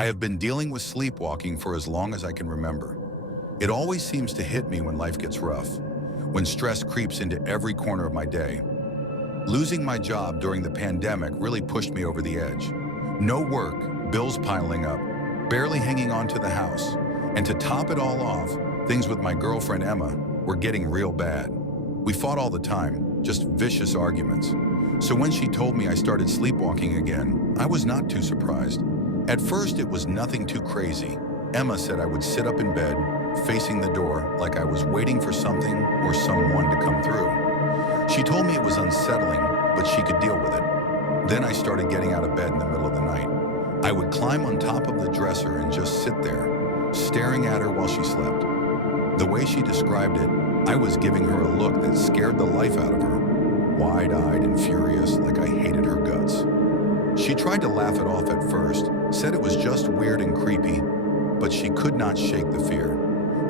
I have been dealing with sleepwalking for as long as I can remember. It always seems to hit me when life gets rough, when stress creeps into every corner of my day. Losing my job during the pandemic really pushed me over the edge. No work, bills piling up, barely hanging on to the house. And to top it all off, things with my girlfriend Emma were getting real bad. We fought all the time, just vicious arguments. So when she told me I started sleepwalking again, I was not too surprised. At first, it was nothing too crazy. Emma said I would sit up in bed, facing the door, like I was waiting for something or someone to come through. She told me it was unsettling, but she could deal with it. Then I started getting out of bed in the middle of the night. I would climb on top of the dresser and just sit there, staring at her while she slept. The way she described it, I was giving her a look that scared the life out of her, wide-eyed and furious, like I hated her guts. She tried to laugh it off at first, said it was just weird and creepy, but she could not shake the fear.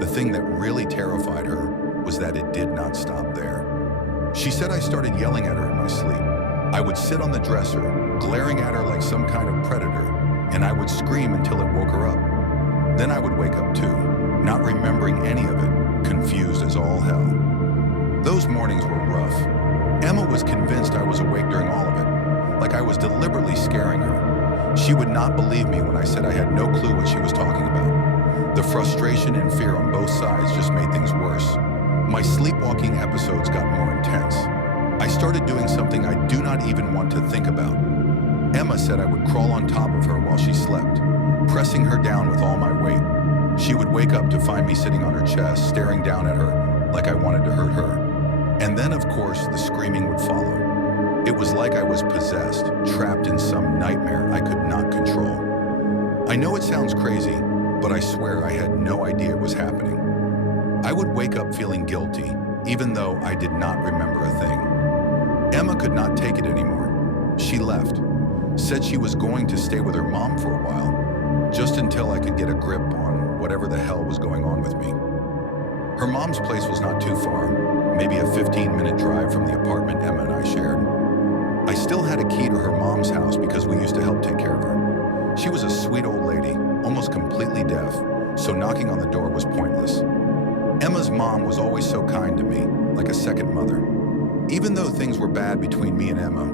The thing that really terrified her was that it did not stop there. She said I started yelling at her in my sleep. I would sit on the dresser, glaring at her like some kind of predator, and I would scream until it woke her up. Then I would wake up too, not remembering any of it, confused as all hell. Those mornings were rough. Emma was convinced I was awake during all of it, like I was deliberately scaring her. She would not believe me when I said I had no clue what she was talking about. The frustration and fear on both sides just made things worse. My sleepwalking episodes got more intense. I started doing something I do not even want to think about. Emma said I would crawl on top of her while she slept, pressing her down with all my weight. She would wake up to find me sitting on her chest, staring down at her like I wanted to hurt her. And then, of course, the screaming would follow. It was like I was possessed, trapped in some nightmare I could not control. I know it sounds crazy, but I swear I had no idea it was happening. I would wake up feeling guilty, even though I did not remember a thing. Emma could not take it anymore. She left, said she was going to stay with her mom for a while, just until I could get a grip on whatever the hell was going on with me. Her mom's place was not too far, maybe a 15-minute drive from the apartment Emma and I shared. I still had a key to her mom's house because we used to help take care of her. She was a sweet old lady, almost completely deaf, so knocking on the door was pointless. Emma's mom was always so kind to me, like a second mother. Even though things were bad between me and Emma,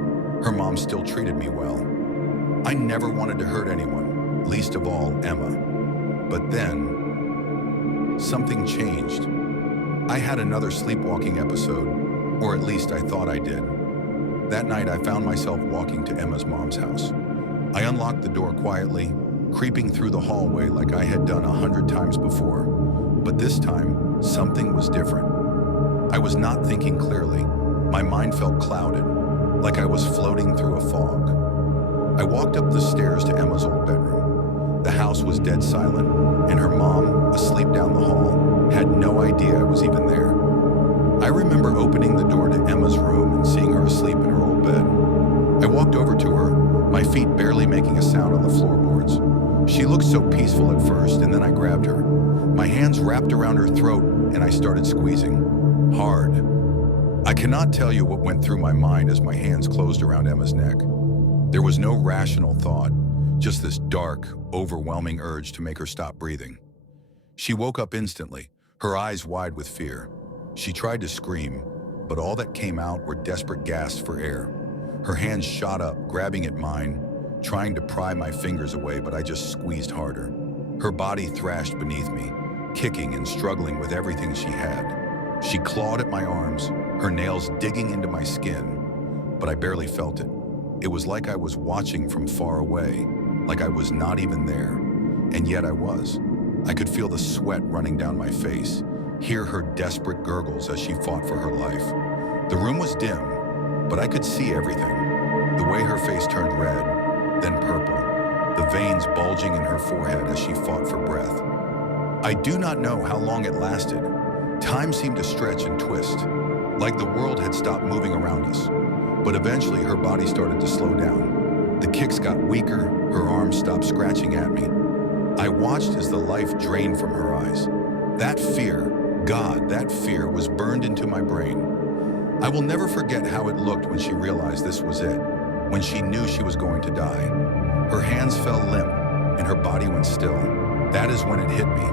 her mom still treated me well. I never wanted to hurt anyone, least of all Emma. But then, something changed. I had another sleepwalking episode, or at least I thought I did. That night, I found myself walking to Emma's mom's house. I unlocked the door quietly, creeping through the hallway like I had done 100 times before. But this time, something was different. I was not thinking clearly. My mind felt clouded, like I was floating through a fog. I walked up the stairs to Emma's old bedroom. The house was dead silent, and her mom, asleep down the hall, had no idea I was even there. I remember opening the door to Emma's room and seeing her asleep in her old bed. I walked over to her, my feet barely making a sound on the floorboards. She looked so peaceful at first, and then I grabbed her. My hands wrapped around her throat, and I started squeezing. Hard. I cannot tell you what went through my mind as my hands closed around Emma's neck. There was no rational thought, just this dark, overwhelming urge to make her stop breathing. She woke up instantly, her eyes wide with fear. She tried to scream, but all that came out were desperate gasps for air. Her hands shot up, grabbing at mine, trying to pry my fingers away, but I just squeezed harder. Her body thrashed beneath me, kicking and struggling with everything she had. She clawed at my arms, her nails digging into my skin, but I barely felt it. It was like I was watching from far away, like I was not even there, and yet I was. I could feel the sweat running down my face, hear her desperate gurgles as she fought for her life. The room was dim, but I could see everything. The way her face turned red, then purple, the veins bulging in her forehead as she fought for breath. I do not know how long it lasted. Time seemed to stretch and twist, like the world had stopped moving around us. But eventually her body started to slow down. The kicks got weaker, her arms stopped scratching at me. I watched as the life drained from her eyes. That fear, God, that fear was burned into my brain. I will never forget how it looked when she realized this was it, when she knew she was going to die. Her hands fell limp, and her body went still. That is when it hit me.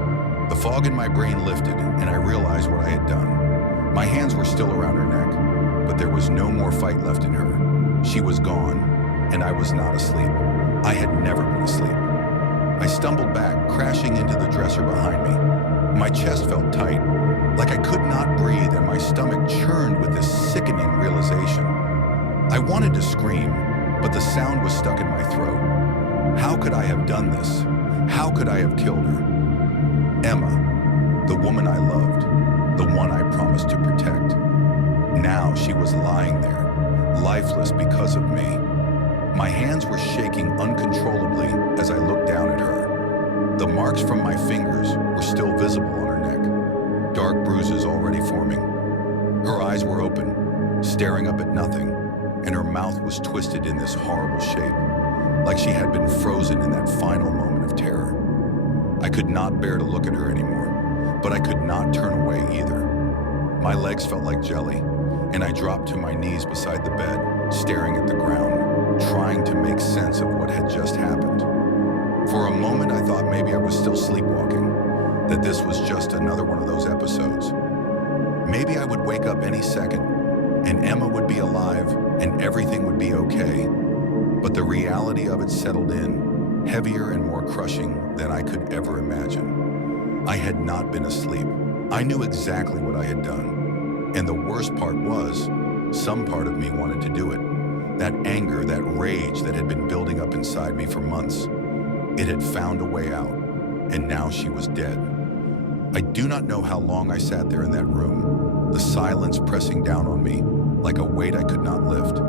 The fog in my brain lifted, and I realized what I had done. My hands were still around her neck, but there was no more fight left in her. She was gone, and I was not asleep. I had never been asleep. I stumbled back, crashing into the dresser behind me. My chest felt tight, like I could not breathe, and my stomach churned with this sickening realization. I wanted to scream, but the sound was stuck in my throat. How could I have done this? How could I have killed her? Emma, the woman I loved, the one I promised to protect. Now she was lying there, lifeless because of me. My hands were shaking uncontrollably as I looked down at her. The marks from my fingers were still visible on her neck, dark bruises already forming. Her eyes were open, staring up at nothing, and her mouth was twisted in this horrible shape, like she had been frozen in that final moment of terror. I could not bear to look at her anymore, but I could not turn away either. My legs felt like jelly, and I dropped to my knees beside the bed, staring at the ground, trying to make sense of what had just happened. For a moment, I thought maybe I was still sleepwalking, that this was just another one of those episodes. Maybe I would wake up any second, and Emma would be alive, and everything would be okay. But the reality of it settled in, heavier and more crushing than I could ever imagine. I had not been asleep. I knew exactly what I had done. And the worst part was, some part of me wanted to do it. That anger, that rage that had been building up inside me for months. It had found a way out, and now she was dead. I do not know how long I sat there in that room, the silence pressing down on me like a weight I could not lift.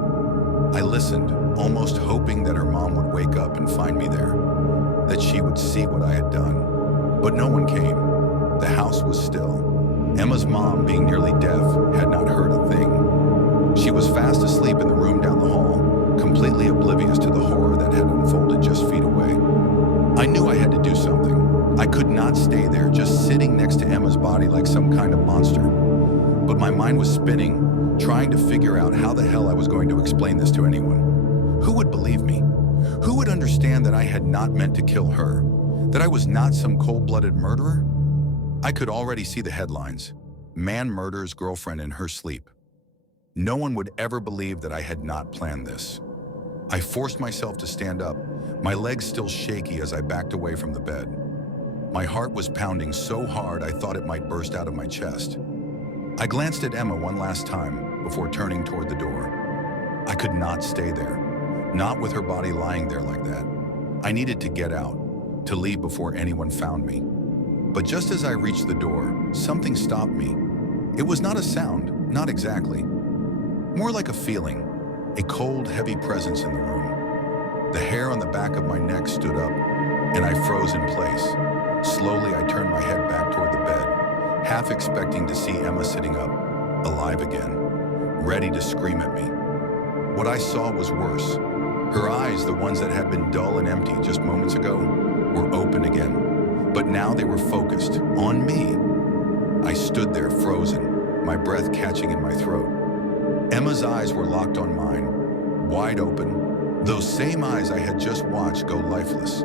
I listened, almost hoping that her mom would wake up and find me there, that she would see what I had done. But no one came. The house was still. Emma's mom, being nearly deaf, had not heard a thing. She was fast asleep in the room down the hall, completely oblivious to the horror that had unfolded just feet away. I knew I had to do something. I could not stay there, just sitting next to Emma's body like some kind of monster. But my mind was spinning, trying to figure out how the hell I was going to explain this to anyone. Who would believe me? Who would understand that I had not meant to kill her? That I was not some cold-blooded murderer? I could already see the headlines. Man murders girlfriend in her sleep. No one would ever believe that I had not planned this. I forced myself to stand up, my legs still shaky as I backed away from the bed. My heart was pounding so hard I thought it might burst out of my chest. I glanced at Emma one last time before turning toward the door. I could not stay there, not with her body lying there like that. I needed to get out, to leave before anyone found me. But just as I reached the door, something stopped me. It was not a sound, not exactly. More like a feeling, a cold, heavy presence in the room. The hair on the back of my neck stood up, and I froze in place. Slowly, I turned my head back toward the bed, half expecting to see Emma sitting up, alive again, ready to scream at me. What I saw was worse. Her eyes, the ones that had been dull and empty just moments ago, were open again. But now they were focused on me. I stood there frozen, my breath catching in my throat. Emma's eyes were locked on mine, wide open, those same eyes I had just watched go lifeless.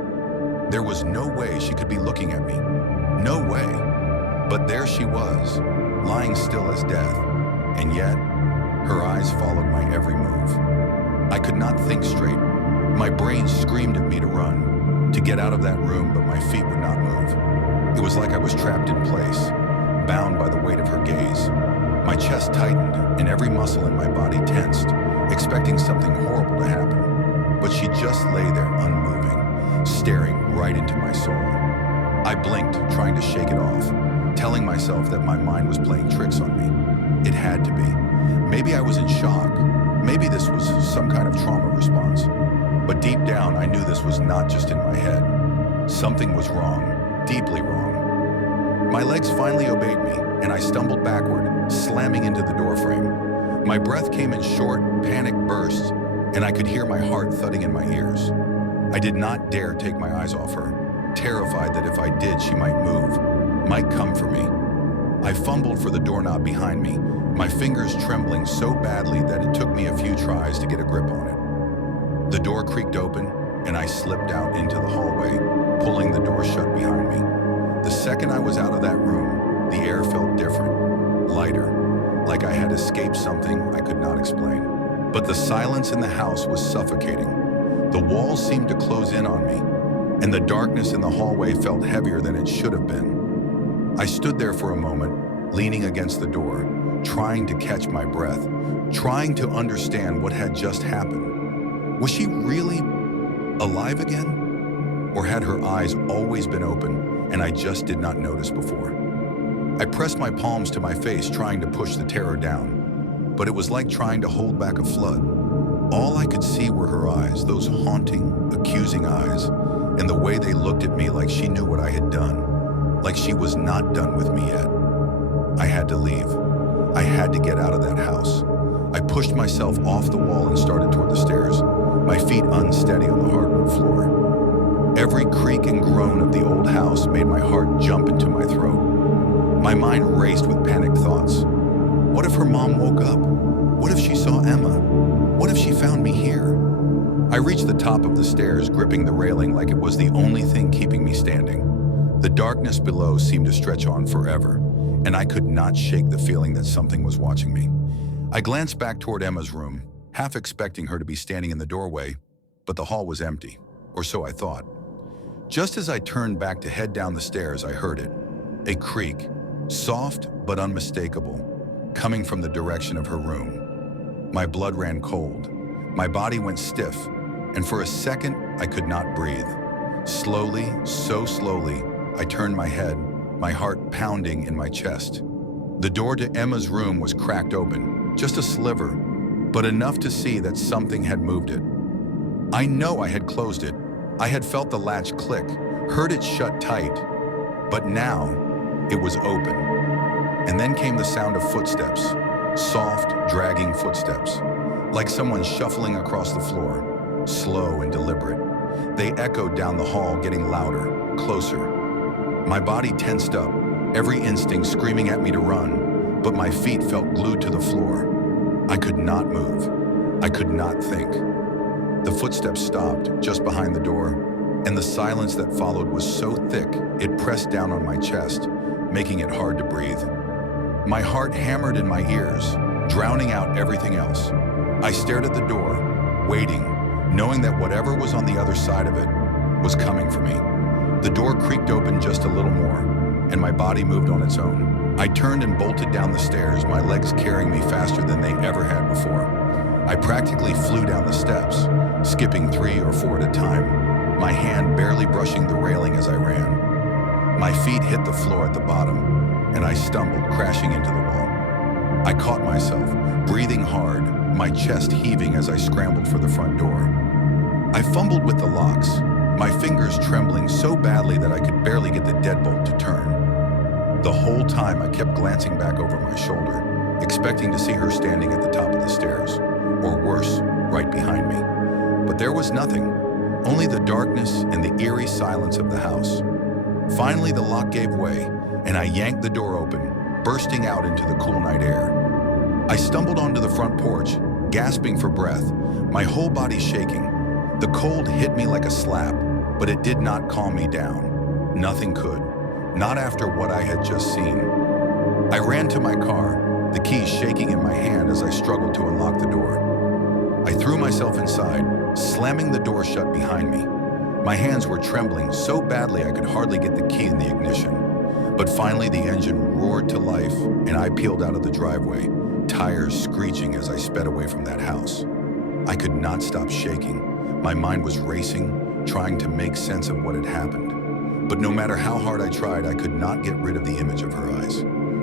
There was no way she could be looking at me. No way. But there she was, lying still as death, and yet her eyes followed my every move. I could not think straight. My brain screamed at me to run, to get out of that room, but my feet would not move. It was like I was trapped in place, bound by the weight of her gaze. My chest tightened and every muscle in my body tensed, expecting something horrible to happen. But she just lay there unmoving, staring right into my soul. I blinked, trying to shake it off, telling myself that my mind was playing tricks on me. It had to be. Maybe I was in shock. Maybe this was some kind of trauma response. But deep down, I knew this was not just in my head. Something was wrong, deeply wrong. My legs finally obeyed me, and I stumbled backward, slamming into the doorframe. My breath came in short, panicked bursts, and I could hear my heart thudding in my ears. I did not dare take my eyes off her, terrified that if I did, she might move, might come for me. I fumbled for the doorknob behind me, my fingers trembling so badly that it took me a few tries to get a grip on it. The door creaked open, and I slipped out into the hallway, pulling the door shut behind me. The second I was out of that room, the air felt different, lighter, like I had escaped something I could not explain. But the silence in the house was suffocating. The walls seemed to close in on me, and the darkness in the hallway felt heavier than it should have been. I stood there for a moment, leaning against the door, trying to catch my breath, trying to understand what had just happened. Was she really alive again? Or had her eyes always been open and I just did not notice before? I pressed my palms to my face, trying to push the terror down, but it was like trying to hold back a flood. All I could see were her eyes, those haunting, accusing eyes, and the way they looked at me like she knew what I had done, like she was not done with me yet. I had to leave. I had to get out of that house. I pushed myself off the wall and started toward the stairs, my feet unsteady on the hardwood floor. Every creak and groan of the old house made my heart jump into my throat. My mind raced with panicked thoughts. What if her mom woke up? What if she saw Emma? What if she found me here? I reached the top of the stairs, gripping the railing like it was the only thing keeping me standing. The darkness below seemed to stretch on forever, and I could not shake the feeling that something was watching me. I glanced back toward Emma's room, half expecting her to be standing in the doorway, but the hall was empty, or so I thought. Just as I turned back to head down the stairs, I heard it. A creak, soft but unmistakable, coming from the direction of her room. My blood ran cold. My body went stiff, and for a second, I could not breathe. Slowly, so slowly, I turned my head, my heart pounding in my chest. The door to Emma's room was cracked open, just a sliver, but enough to see that something had moved it. I know I had closed it. I had felt the latch click, heard it shut tight, but now it was open. And then came the sound of footsteps, soft, dragging footsteps, like someone shuffling across the floor, slow and deliberate. They echoed down the hall, getting louder, closer. My body tensed up, every instinct screaming at me to run, but my feet felt glued to the floor. I could not move. I could not think. The footsteps stopped just behind the door, and the silence that followed was so thick it pressed down on my chest, making it hard to breathe. My heart hammered in my ears, drowning out everything else. I stared at the door, waiting, knowing that whatever was on the other side of it was coming for me. The door creaked open just a little more, and my body moved on its own. I turned and bolted down the stairs, my legs carrying me faster than they ever had before. I practically flew down the steps, skipping 3 or 4 at a time, my hand barely brushing the railing as I ran. My feet hit the floor at the bottom, and I stumbled, crashing into the wall. I caught myself, breathing hard, my chest heaving as I scrambled for the front door. I fumbled with the locks, my fingers trembling so badly that I could barely get the deadbolt to turn. The whole time I kept glancing back over my shoulder, expecting to see her standing at the top of the stairs, or worse, right behind me. But there was nothing, only the darkness and the eerie silence of the house. Finally, the lock gave way, and I yanked the door open, bursting out into the cool night air. I stumbled onto the front porch, gasping for breath, my whole body shaking. The cold hit me like a slap, but it did not calm me down. Nothing could, not after what I had just seen. I ran to my car, the keys shaking in my hand as I struggled to unlock the door. I threw myself inside, slamming the door shut behind me. My hands were trembling so badly I could hardly get the key in the ignition. But finally the engine roared to life and I peeled out of the driveway, tires screeching as I sped away from that house. I could not stop shaking. My mind was racing, trying to make sense of what had happened. But no matter how hard I tried, I could not get rid of the image of her eyes.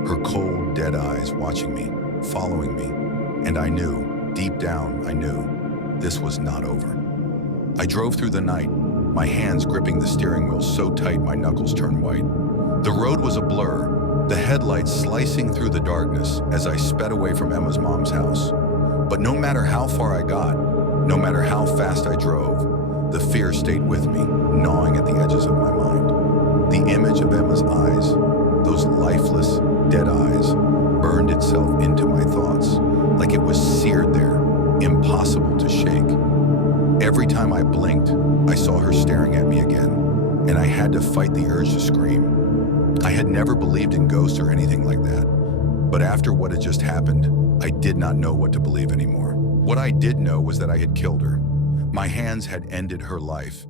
Her cold, dead eyes watching me, following me. And I knew, deep down, I knew, this was not over. I drove through the night, my hands gripping the steering wheel so tight my knuckles turned white. The road was a blur, the headlights slicing through the darkness as I sped away from Emma's mom's house. But no matter how far I got, no matter how fast I drove, the fear stayed with me, gnawing at the edges of my mind. The image of Emma's eyes, those lifeless, dead eyes, burned itself into my thoughts, like it was seared there, impossible to shake. Every time I blinked, I fight the urge to scream. I had never believed in ghosts or anything like that. But after what had just happened, I did not know what to believe anymore. What I did know was that I had killed her. My hands had ended her life.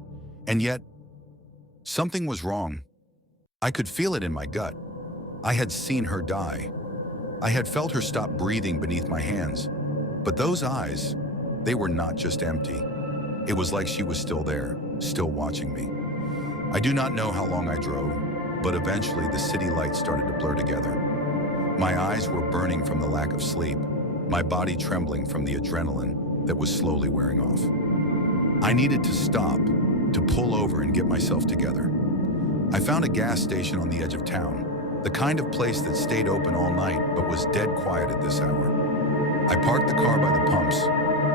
And yet, something was wrong. I could feel it in my gut. I had seen her die. I had felt her stop breathing beneath my hands. But those eyes, they were not just empty. It was like she was still there, still watching me. I do not know how long I drove, but eventually the city lights started to blur together. My eyes were burning from the lack of sleep, my body trembling from the adrenaline that was slowly wearing off. I needed to stop, to pull over and get myself together. I found a gas station on the edge of town, the kind of place that stayed open all night but was dead quiet at this hour. I parked the car by the pumps,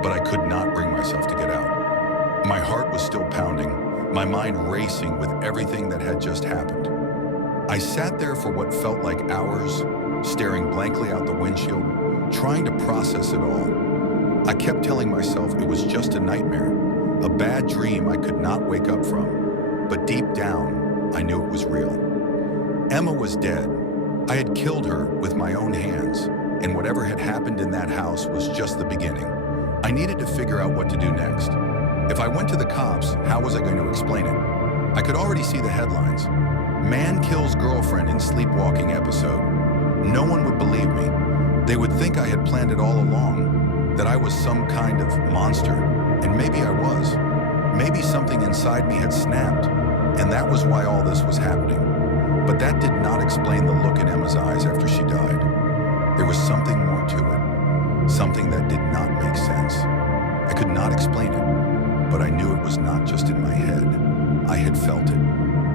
but I could not bring myself to get out. My heart was still pounding, my mind racing with everything that had just happened. I sat there for what felt like hours, staring blankly out the windshield, trying to process it all. I kept telling myself it was just a nightmare, a bad dream I could not wake up from. But deep down, I knew it was real. Emma was dead. I had killed her with my own hands, and whatever had happened in that house was just the beginning. I needed to figure out what to do next. If I went to the cops, how was I going to explain it? I could already see the headlines. Man kills girlfriend in sleepwalking episode. No one would believe me. They would think I had planned it all along, that I was some kind of monster, and maybe I was. Maybe something inside me had snapped, and that was why all this was happening. But that did not explain the look in Emma's eyes after she died. There was something more to it, something that did not make sense. I could not explain it, but I knew it was not just in my head. I had felt it.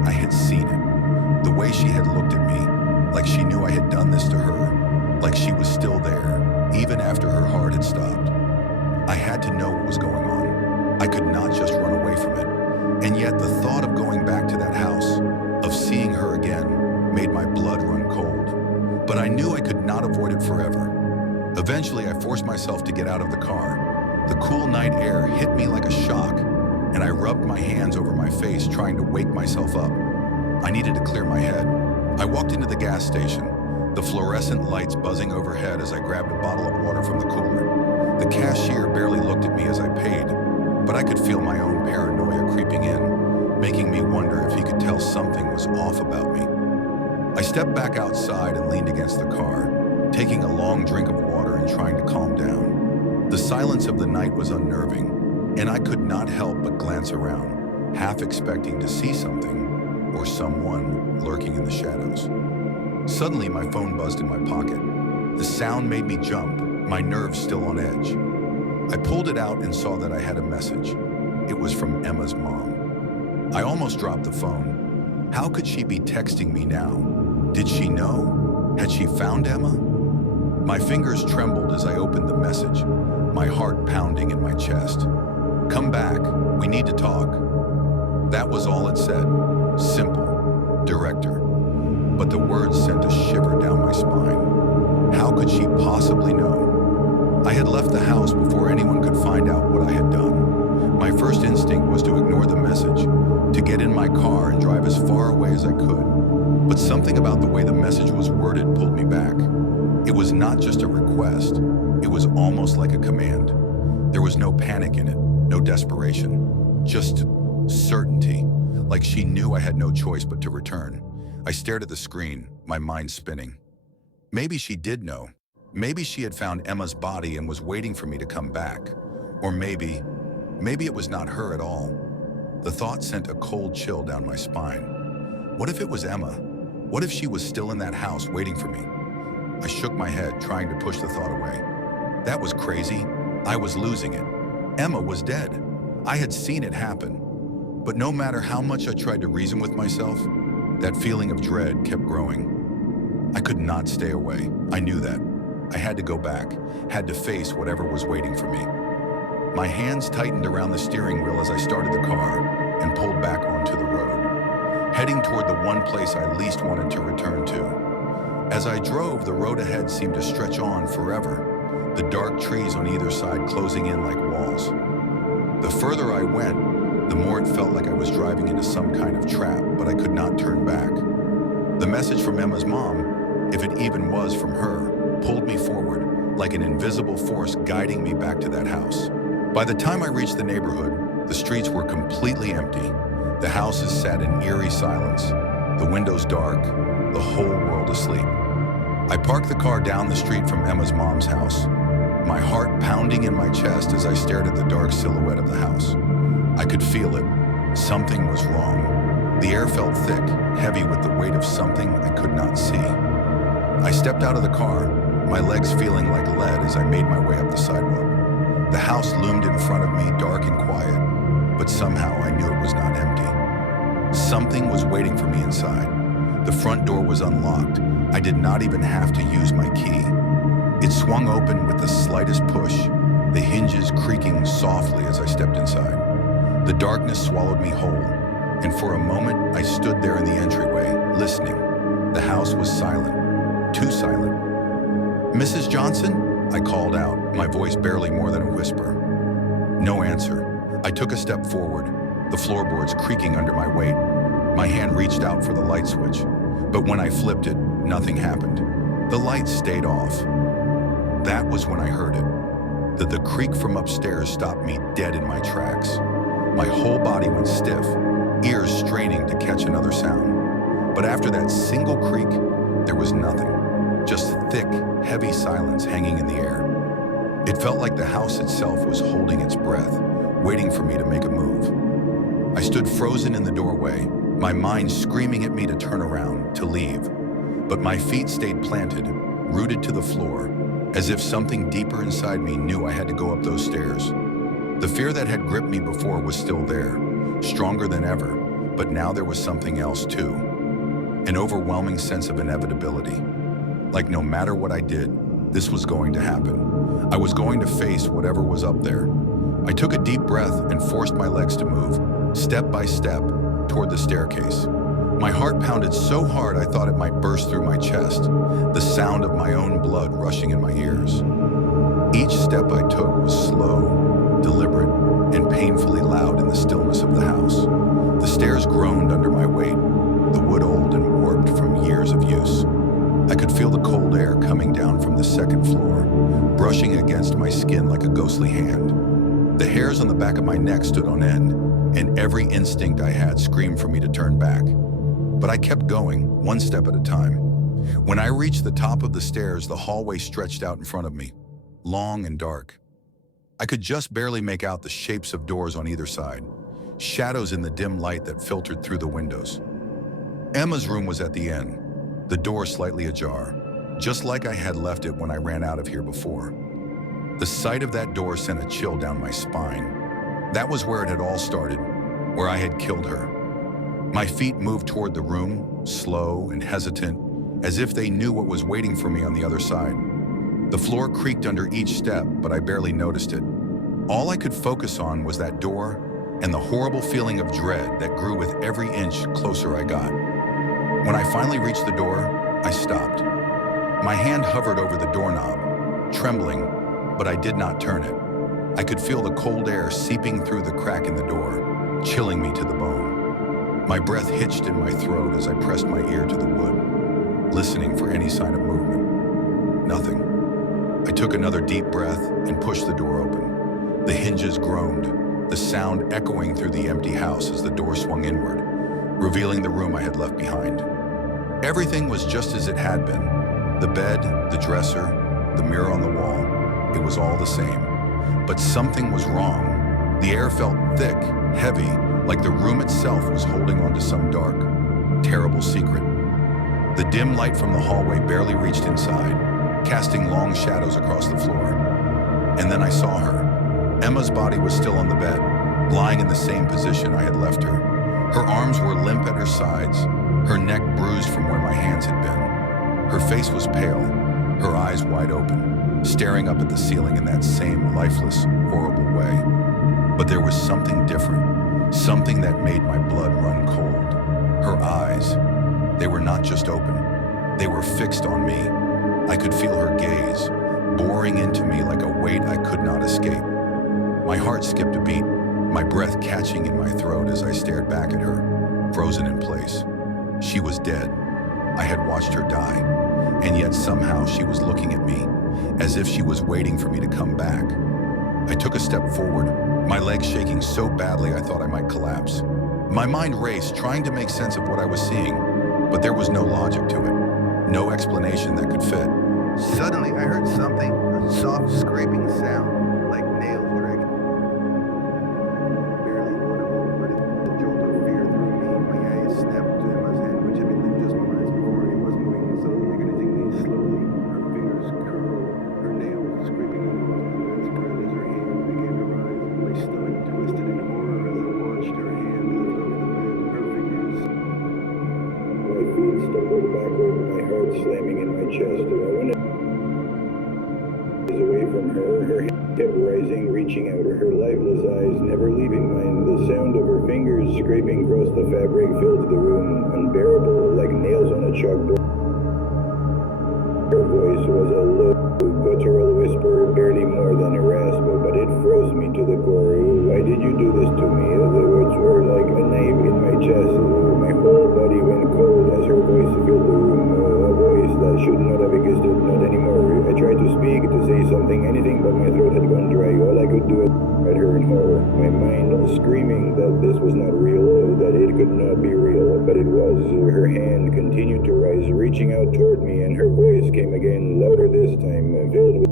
I had seen it. The way she had looked at me, like she knew I had done this to her, like she was still there, even after her heart had stopped. I had to know what was going on. I could not just run away from it. And yet the thought of going back to that house, of seeing her again, made my blood run cold. But I knew I could not avoid it forever. Eventually, I forced myself to get out of the car. The cool night air hit me like a shock, and I rubbed my hands over my face, trying to wake myself up. I needed to clear my head. I walked into the gas station, the fluorescent lights buzzing overhead as I grabbed a bottle of water from the cooler. The cashier barely looked at me as I paid, but I could feel my own paranoia creeping in, making me wonder if he could tell something was off about me. I stepped back outside and leaned against the car, taking a long drink of water and trying to calm down. The silence of the night was unnerving, and I could not help but glance around, half expecting to see something or someone lurking in the shadows. Suddenly, my phone buzzed in my pocket. The sound made me jump, my nerves still on edge. I pulled it out and saw that I had a message. It was from Emma's mom. I almost dropped the phone. How could she be texting me now? Did she know? Had she found Emma? My fingers trembled as I opened the message, my heart pounding in my chest. "Come back, we need to talk." That was all it said. Simple, director. But the words sent a shiver down my spine. How could she possibly know? I had left the house before anyone could find out what I had done. My first instinct was to ignore the message, to get in my car and drive as far away as I could. But something about the way the message was worded pulled me back. It was not just a request, it was almost like a command. There was no panic in it, no desperation, just certainty, like she knew I had no choice but to return. I stared at the screen, my mind spinning. Maybe she did know. Maybe she had found Emma's body and was waiting for me to come back. Or maybe it was not her at all. The thought sent a cold chill down my spine. What if it was Emma? What if she was still in that house waiting for me? I shook my head, trying to push the thought away. That was crazy. I was losing it. Emma was dead. I had seen it happen. But no matter how much I tried to reason with myself, that feeling of dread kept growing. I could not stay away. I knew that. I had to go back, had to face whatever was waiting for me. My hands tightened around the steering wheel as I started the car and pulled back onto the road, heading toward the one place I least wanted to return to. As I drove, the road ahead seemed to stretch on forever, the dark trees on either side closing in like walls. The further I went, the more it felt like I was driving into some kind of trap, but I could not turn back. The message from Emma's mom, if it even was from her, pulled me forward, like an invisible force guiding me back to that house. By the time I reached the neighborhood, the streets were completely empty. The houses sat in eerie silence, the windows dark, the whole world asleep. I parked the car down the street from Emma's mom's house, my heart pounding in my chest as I stared at the dark silhouette of the house. I could feel it. Something was wrong. The air felt thick, heavy with the weight of something I could not see. I stepped out of the car, my legs feeling like lead as I made my way up the sidewalk. The house loomed in front of me, dark and quiet, but somehow I knew it was not empty. Something was waiting for me inside. The front door was unlocked. I did not even have to use my key. It swung open with the slightest push, the hinges creaking softly as I stepped inside. The darkness swallowed me whole, and for a moment I stood there in the entryway, listening. The house was silent, too silent. "Mrs. Johnson?" I called out, my voice barely more than a whisper. No answer. I took a step forward, the floorboards creaking under my weight. My hand reached out for the light switch, but when I flipped it, nothing happened. The lights stayed off. That was when I heard it. The creak from upstairs stopped me dead in my tracks. My whole body went stiff, ears straining to catch another sound. But after that single creak, there was nothing. Just thick, heavy silence hanging in the air. It felt like the house itself was holding its breath, waiting for me to make a move. I stood frozen in the doorway, my mind screaming at me to turn around, to leave. But my feet stayed planted, rooted to the floor, as if something deeper inside me knew I had to go up those stairs. The fear that had gripped me before was still there, stronger than ever, but now there was something else too. An overwhelming sense of inevitability. Like no matter what I did, this was going to happen. I was going to face whatever was up there. I took a deep breath and forced my legs to move, step by step, toward the staircase. My heart pounded so hard I thought it might burst through my chest, the sound of my own blood rushing in my ears. Each step I took was slow, deliberate, and painfully loud in the stillness of the house. The stairs groaned under my weight, the wood old and warped from years of use. I could feel the cold air coming down from the second floor, brushing against my skin like a ghostly hand. The hairs on the back of my neck stood on end, and every instinct I had screamed for me to turn back. But I kept going, one step at a time. When I reached the top of the stairs, the hallway stretched out in front of me, long and dark. I could just barely make out the shapes of doors on either side, shadows in the dim light that filtered through the windows. Emma's room was at the end, the door slightly ajar, just like I had left it when I ran out of here before. The sight of that door sent a chill down my spine. That was where it had all started, where I had killed her. My feet moved toward the room, slow and hesitant, as if they knew what was waiting for me on the other side. The floor creaked under each step, but I barely noticed it. All I could focus on was that door and the horrible feeling of dread that grew with every inch closer I got. When I finally reached the door, I stopped. My hand hovered over the doorknob, trembling, but I did not turn it. I could feel the cold air seeping through the crack in the door, chilling me to the bone. My breath hitched in my throat as I pressed my ear to the wood, listening for any sign of movement. Nothing. I took another deep breath and pushed the door open. The hinges groaned, the sound echoing through the empty house as the door swung inward, revealing the room I had left behind. Everything was just as it had been. The bed, the dresser, the mirror on the wall. It was all the same. But something was wrong. The air felt thick, heavy, like the room itself was holding on to some dark, terrible secret. The dim light from the hallway barely reached inside, casting long shadows across the floor. And then I saw her. Emma's body was still on the bed, lying in the same position I had left her. Her arms were limp at her sides, her neck bruised from where my hands had been. Her face was pale, her eyes wide open, staring up at the ceiling in that same lifeless, horrible way. But there was something different. Something that made my blood run cold. Her eyes, they were not just open, they were fixed on me. I could feel her gaze, boring into me like a weight I could not escape. My heart skipped a beat, my breath catching in my throat as I stared back at her, frozen in place. She was dead. I had watched her die, and yet somehow she was looking at me, as if she was waiting for me to come back. I took a step forward, my legs shaking so badly I thought I might collapse. My mind raced, trying to make sense of what I was seeing, but there was no logic to it, no explanation that could fit. Suddenly, I heard something, a soft scraping sound, like nails dragging. Barely audible, but a jolt of fear through me. My eyes snapped to Emma's hand, which had been lit just moments before. It was moving so agonizingly slowly. Her fingers curled, her nails scraping across the bedspread as her hand began to rise. My stomach twisted in horror as I watched her hand lift off the bed. Her fingers. My feet stumbled backward, my heart slamming in my chest. I went away from her hand kept rising, reaching out, her lifeless eyes never leaving mine. The sound of her fingers scraping across the fabric filled the room, unbearable, like nails on a chalkboard. Her voice was a low, guttural whisper, barely more than a rasp, but it froze me to the core. Why did you do this to me? The words were like a knife in my chest. My whole body went cold as her voice filled the room, a voice that should not have existed, not anymore. I tried to speak, to say something, anything, but my throat had gone dry. All I could do was at her in horror, my mind screaming that this was not real, that it could not be real, but it was. Her hand continued to rise, reaching out toward me, and her voice came again, louder this time, filled with,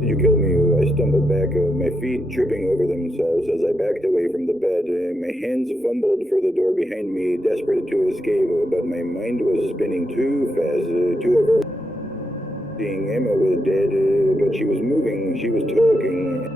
"Did you kill me?" I stumbled back, my feet tripping over themselves as I backed away from the bed. My hands fumbled for the door behind me, desperate to escape, but my mind was spinning too fast, too over. Seeing Emma was dead, but she was moving, she was talking.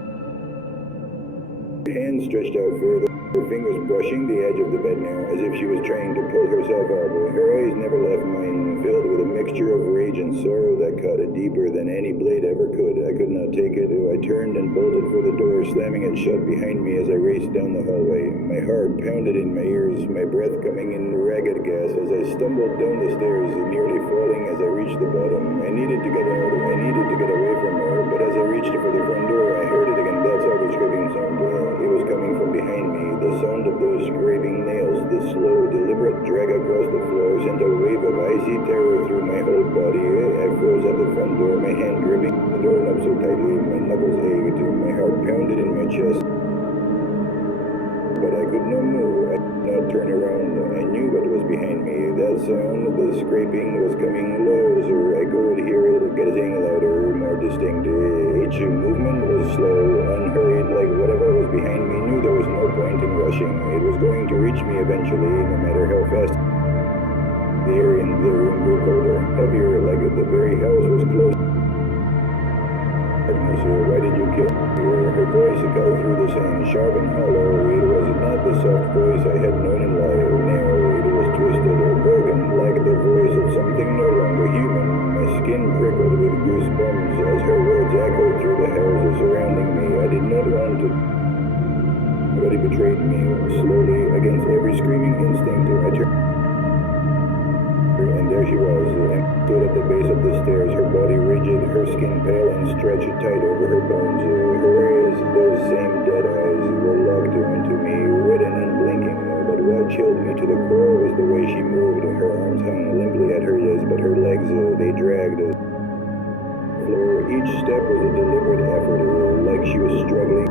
Her hands stretched out further, her fingers brushing the edge of the bed now, as if she was trying to pull herself up. Her eyes never left mine, filled with a mixture of rage and sorrow that cut deeper than any blade ever could. I could not take it. I turned and bolted for the door, slamming it shut behind me as I raced down the hallway. My heart pounded in my ears, my breath coming in ragged gas as I stumbled down the stairs, nearly falling as I reached the bottom. I needed to get out, I needed to get away from her, but as I reached for the front door, I heard it again. That's how the scraping sound. It was coming from behind me, the sound of those scraping nails, the slow, deliberate drag across the floor sent a wave of icy terror through my whole body. I froze at the front door, my hand gripping the doorknob so tightly, my knuckles ached, my heart pounded in my chest. But I could not move, I could not turn around. I knew what was behind me. That sound, the scraping, was coming closer. I could hear it getting louder, more distinct. Each movement was slow, unhurried, like whatever was behind me knew there was no point in rushing. It was going to reach me eventually, no matter how fast. The air in the room grew colder, heavier, like the very house was close. Darkness, why did you kill her? Her voice cut through the sand, sharp and hollow. It was not the soft voice I had known in life. Now it was twisted or broken, like the voice of something no longer human. My skin prickled with goosebumps as her words echoed through the houses surrounding me. I did not want to, but it betrayed me. Slowly, against every screaming instinct, I turned. And there she was, stood at the base of the stairs, her body rigid, her skin pale and stretched tight over her bones. Her eyes, those same dead eyes, were locked into me, red and unblinking. But what chilled me to the core was the way she moved. Her arms hung limply at her ears, but her legs, they dragged the floor. Each step was a deliberate effort, like she was struggling.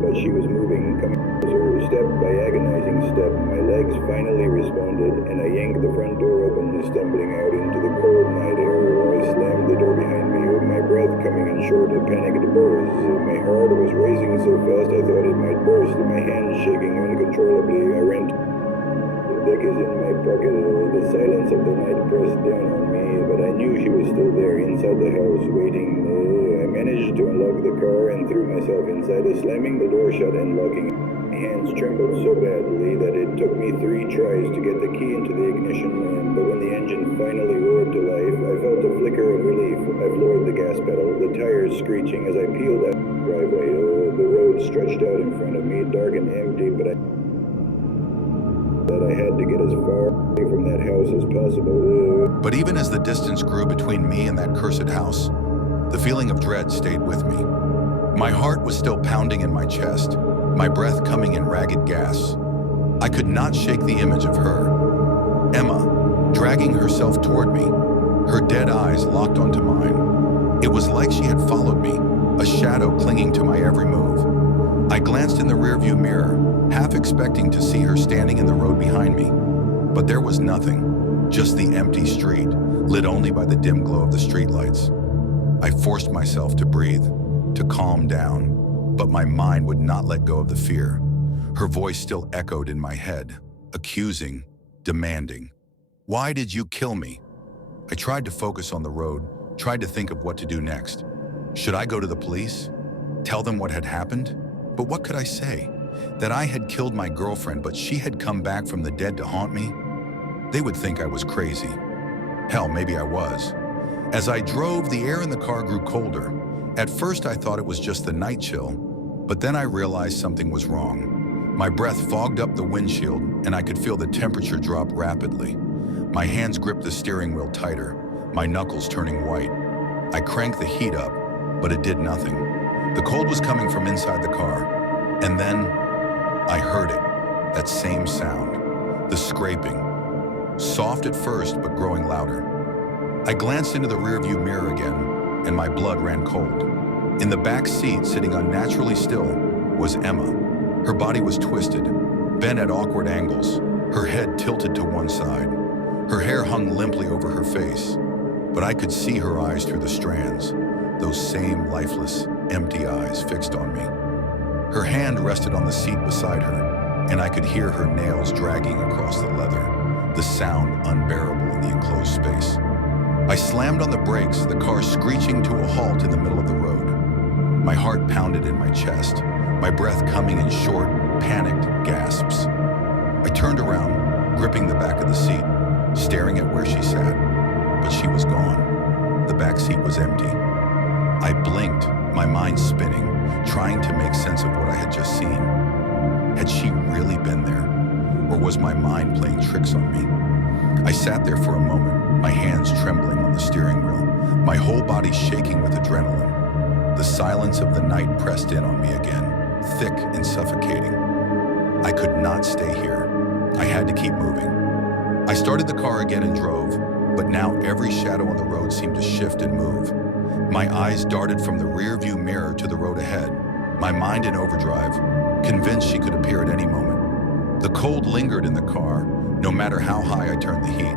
But she was moving, coming closer, step by agonizing step. My legs finally responded, and I yanked the front door open, stumbling out into the cold night air. I slammed the door behind me, my breath coming in short, panicked bursts. My heart was racing so fast I thought it might burst, my hands shaking uncontrollably. I ran. The deck is in my pocket. The silence of the night pressed down on me, but I knew she was still there, inside the house, waiting. I managed to unlock the car and threw myself inside, slamming the door shut and locking it. My hands trembled so badly that it took me 3 tries to get the key into the ignition, but when the engine finally roared to life, I felt a flicker of relief. I floored the gas pedal, the tires screeching as I peeled out the driveway. The road stretched out in front of me, dark and empty, but I had to get as far away from that house as possible. But even as the distance grew between me and that cursed house, the feeling of dread stayed with me. My heart was still pounding in my chest, my breath coming in ragged gasps. I could not shake the image of her, Emma, dragging herself toward me, her dead eyes locked onto mine. It was like she had followed me, a shadow clinging to my every move. I glanced in the rearview mirror, half expecting to see her standing in the road behind me. But there was nothing, just the empty street, lit only by the dim glow of the streetlights. I forced myself to breathe, to calm down, but my mind would not let go of the fear. Her voice still echoed in my head, accusing, demanding. Why did you kill me? I tried to focus on the road, tried to think of what to do next. Should I go to the police? Tell them what had happened? But what could I say? That I had killed my girlfriend, but she had come back from the dead to haunt me? They would think I was crazy. Hell, maybe I was. As I drove, the air in the car grew colder. At first, I thought it was just the night chill, but then I realized something was wrong. My breath fogged up the windshield, and I could feel the temperature drop rapidly. My hands gripped the steering wheel tighter, my knuckles turning white. I cranked the heat up, but it did nothing. The cold was coming from inside the car, and then I heard it, that same sound, the scraping. Soft at first, but growing louder. I glanced into the rearview mirror again, and my blood ran cold. In the back seat, sitting unnaturally still, was Emma. Her body was twisted, bent at awkward angles, her head tilted to one side. Her hair hung limply over her face, but I could see her eyes through the strands, those same lifeless, empty eyes fixed on me. Her hand rested on the seat beside her, and I could hear her nails dragging across the leather, the sound unbearable in the enclosed space. I slammed on the brakes, the car screeching to a halt in the middle of the road. My heart pounded in my chest, my breath coming in short, panicked gasps. I turned around, gripping the back of the seat, staring at where she sat, but she was gone. The back seat was empty. I blinked, my mind spinning, trying to make sense of what I had just seen. Had she really been there, or was my mind playing tricks on me? I sat there for a moment, my hands trembling on the steering wheel, my whole body shaking with adrenaline. The silence of the night pressed in on me again, thick and suffocating. I could not stay here. I had to keep moving. I started the car again and drove, but now every shadow on the road seemed to shift and move. My eyes darted from the rearview mirror to the road ahead, my mind in overdrive, convinced she could appear at any moment. The cold lingered in the car, no matter how high I turned the heat,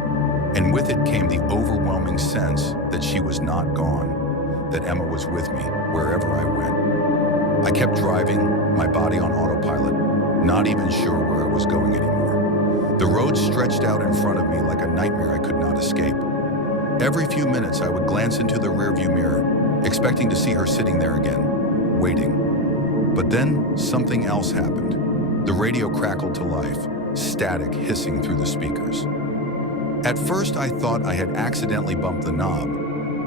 and with it came the overwhelming sense that she was not gone, that Emma was with me wherever I went. I kept driving, my body on autopilot, not even sure where I was going anymore. The road stretched out in front of me like a nightmare I could not escape. Every few minutes, I would glance into the rearview mirror, expecting to see her sitting there again, waiting. But then something else happened. The radio crackled to life, static hissing through the speakers. At first, I thought I had accidentally bumped the knob,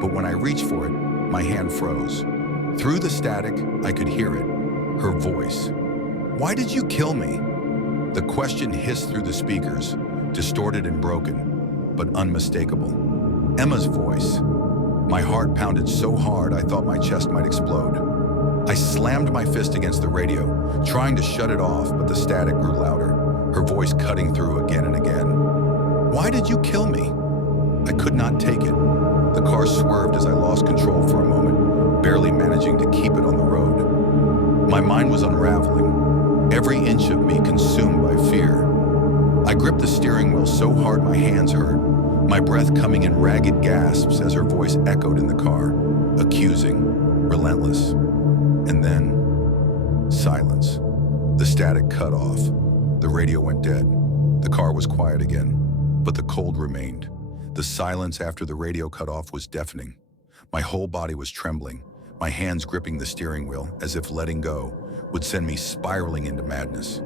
but when I reached for it, my hand froze. Through the static, I could hear it, her voice. "Why did you kill me?" The question hissed through the speakers, distorted and broken, but unmistakable. Emma's voice. My heart pounded so hard I thought my chest might explode. I slammed my fist against the radio, trying to shut it off, but the static grew louder, her voice cutting through again and again. "Why did you kill me?" I could not take it. The car swerved as I lost control for a moment, barely managing to keep it on the road. My mind was unraveling, every inch of me consumed by fear. I gripped the steering wheel so hard my hands hurt, my breath coming in ragged gasps as her voice echoed in the car, accusing, relentless. And then, silence. The static cut off. The radio went dead. The car was quiet again, but the cold remained. The silence after the radio cut off was deafening. My whole body was trembling, my hands gripping the steering wheel as if letting go would send me spiraling into madness.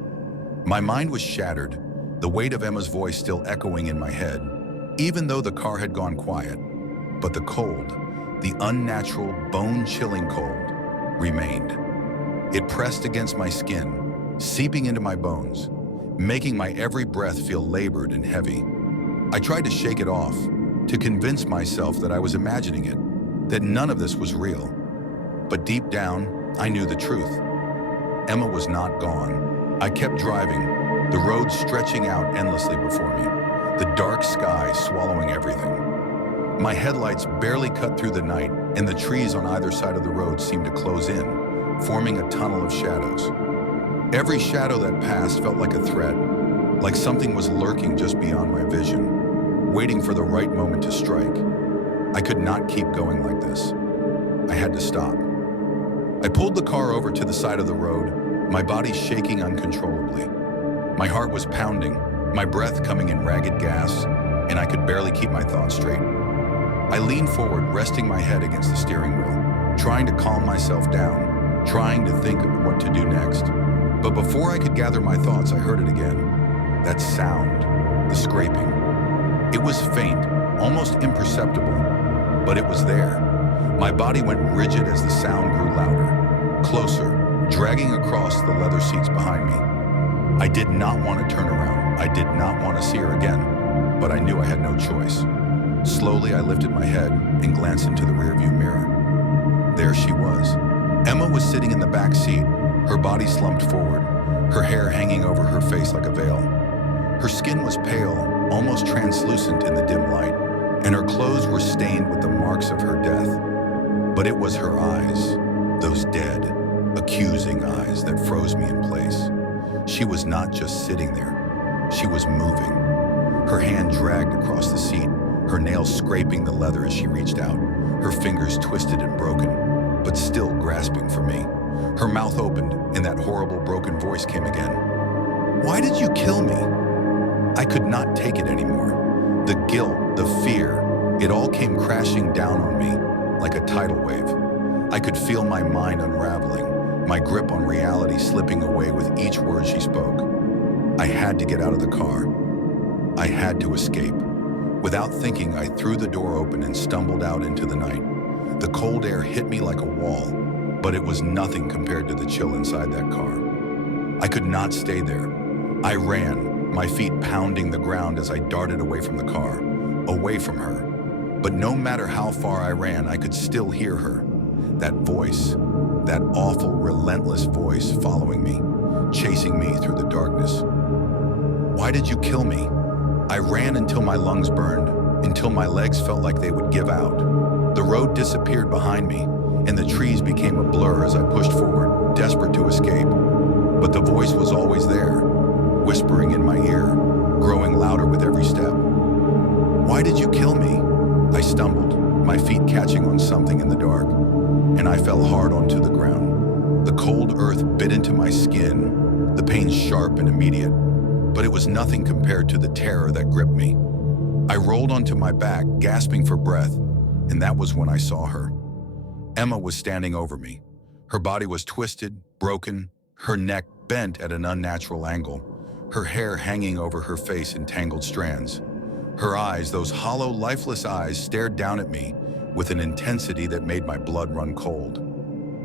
My mind was shattered, the weight of Emma's voice still echoing in my head, even though the car had gone quiet. But the cold, the unnatural, bone-chilling cold, remained. It pressed against my skin, seeping into my bones, making my every breath feel labored and heavy. I tried to shake it off, to convince myself that I was imagining it, that none of this was real. But deep down, I knew the truth. Emma was not gone. I kept driving, the road stretching out endlessly before me, the dark sky swallowing everything. My headlights barely cut through the night, and the trees on either side of the road seemed to close in, forming a tunnel of shadows. Every shadow that passed felt like a threat, like something was lurking just beyond my vision, waiting for the right moment to strike. I could not keep going like this. I had to stop. I pulled the car over to the side of the road, my body shaking uncontrollably. My heart was pounding, my breath coming in ragged gasps, and I could barely keep my thoughts straight. I leaned forward, resting my head against the steering wheel, trying to calm myself down, trying to think of what to do next. But before I could gather my thoughts, I heard it again. That sound, the scraping. It was faint, almost imperceptible, but it was there. My body went rigid as the sound grew louder, closer, dragging across the leather seats behind me. I did not want to turn around. I did not want to see her again, but I knew I had no choice. Slowly, I lifted my head and glanced into the rearview mirror. There she was. Emma was sitting in the back seat, her body slumped forward, her hair hanging over her face like a veil. Her skin was pale, almost translucent in the dim light, and her clothes were stained with the marks of her death. But it was her eyes, those dead, accusing eyes that froze me in place. She was not just sitting there, she was moving. Her hand dragged across the seat, her nails scraping the leather as she reached out, her fingers twisted and broken, but still grasping for me. Her mouth opened, and that horrible broken voice came again. "Why did you kill me?" I could not take it anymore. The guilt, the fear, it all came crashing down on me like a tidal wave. I could feel my mind unraveling, my grip on reality slipping away with each word she spoke. I had to get out of the car. I had to escape. Without thinking, I threw the door open and stumbled out into the night. The cold air hit me like a wall, but it was nothing compared to the chill inside that car. I could not stay there. I ran, my feet pounding the ground as I darted away from the car, away from her. But no matter how far I ran, I could still hear her. That voice, that awful, relentless voice following me, chasing me through the darkness. "Why did you kill me?" I ran until my lungs burned, until my legs felt like they would give out. The road disappeared behind me, and the trees became a blur as I pushed forward, desperate to escape. But the voice was always there, whispering in my ear, growing louder with every step. "Why did you kill me?" I stumbled, my feet catching on something in the dark, and I fell hard onto the ground. The cold earth bit into my skin, the pain sharp and immediate, but it was nothing compared to the terror that gripped me. I rolled onto my back, gasping for breath, and that was when I saw her. Emma was standing over me. Her body was twisted, broken, her neck bent at an unnatural angle, her hair hanging over her face in tangled strands. Her eyes, those hollow, lifeless eyes, stared down at me with an intensity that made my blood run cold.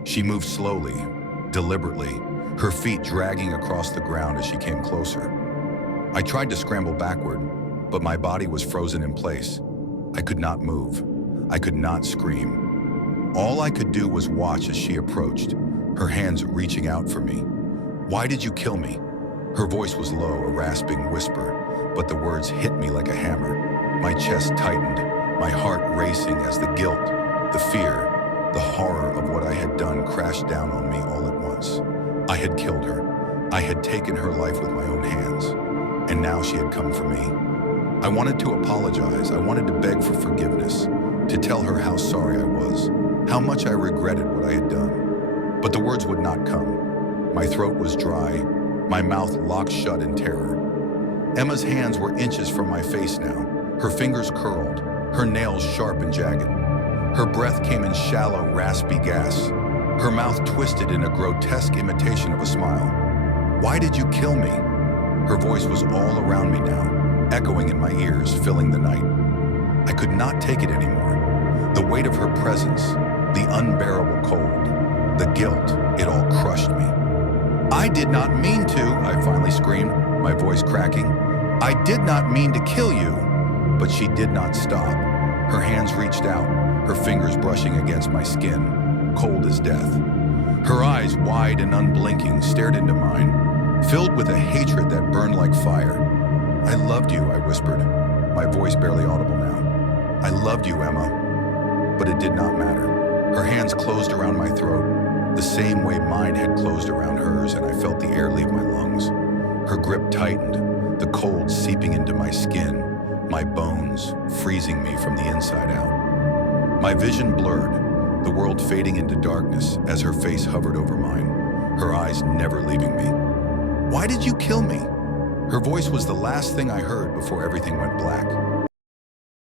She moved slowly, deliberately, her feet dragging across the ground as she came closer. I tried to scramble backward, but my body was frozen in place. I could not move. I could not scream. All I could do was watch as she approached, her hands reaching out for me. "Why did you kill me?" Her voice was low, a rasping whisper, but the words hit me like a hammer. My chest tightened, my heart racing as the guilt, the fear, the horror of what I had done crashed down on me all at once. I had killed her. I had taken her life with my own hands, and now she had come for me. I wanted to apologize. I wanted to beg for forgiveness, to tell her how sorry I was, how much I regretted what I had done. But the words would not come. My throat was dry, my mouth locked shut in terror. Emma's hands were inches from my face now, her fingers curled, her nails sharp and jagged. Her breath came in shallow, raspy gasps, her mouth twisted in a grotesque imitation of a smile. "Why did you kill me?" Her voice was all around me now, echoing in my ears, filling the night. I could not take it anymore. The weight of her presence, the unbearable cold, the guilt, it all crushed me. "I did not mean to," I finally screamed, my voice cracking. "I did not mean to kill you." But she did not stop. Her hands reached out, her fingers brushing against my skin, cold as death. Her eyes, wide and unblinking, stared into mine, filled with a hatred that burned like fire. "I loved you," I whispered, my voice barely audible now. "I loved you, Emma." But it did not matter. Her hands closed around my throat, the same way mine had closed around hers, and I felt the air leave my lungs. Her grip tightened, the cold seeping into my skin, my bones freezing me from the inside out. My vision blurred, the world fading into darkness as her face hovered over mine, her eyes never leaving me. "Why did you kill me?" Her voice was the last thing I heard before everything went black.